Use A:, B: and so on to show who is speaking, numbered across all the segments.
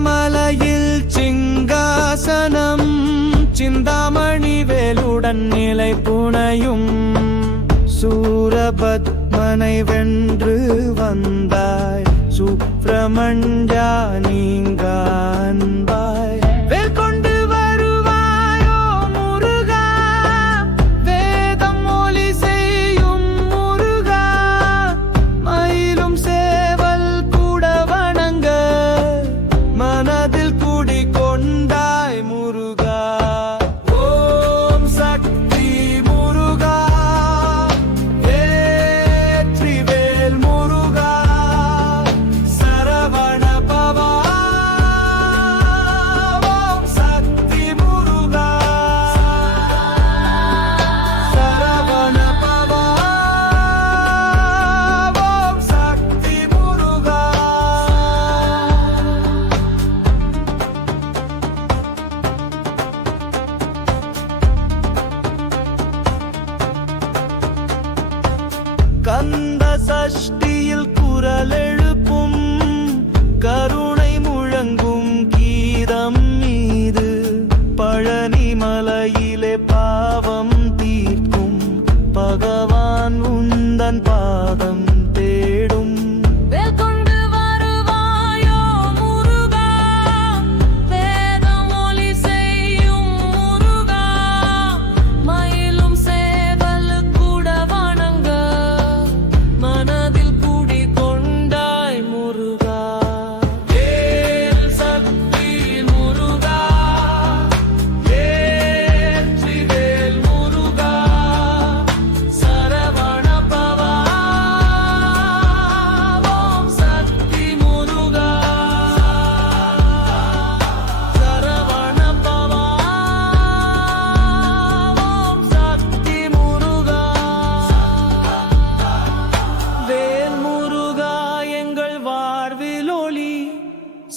A: மலையில் சிங்காசனம் சிந்தாமணி வேலுடன் நிலை புனையும். சூரபத்மனை வென்று வந்தாய் சுப்பிரமண்யா நீங்கான். கந்த சஷ்டியில் குரலெழுப்பும் கருணை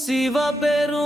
A: சிவபெரு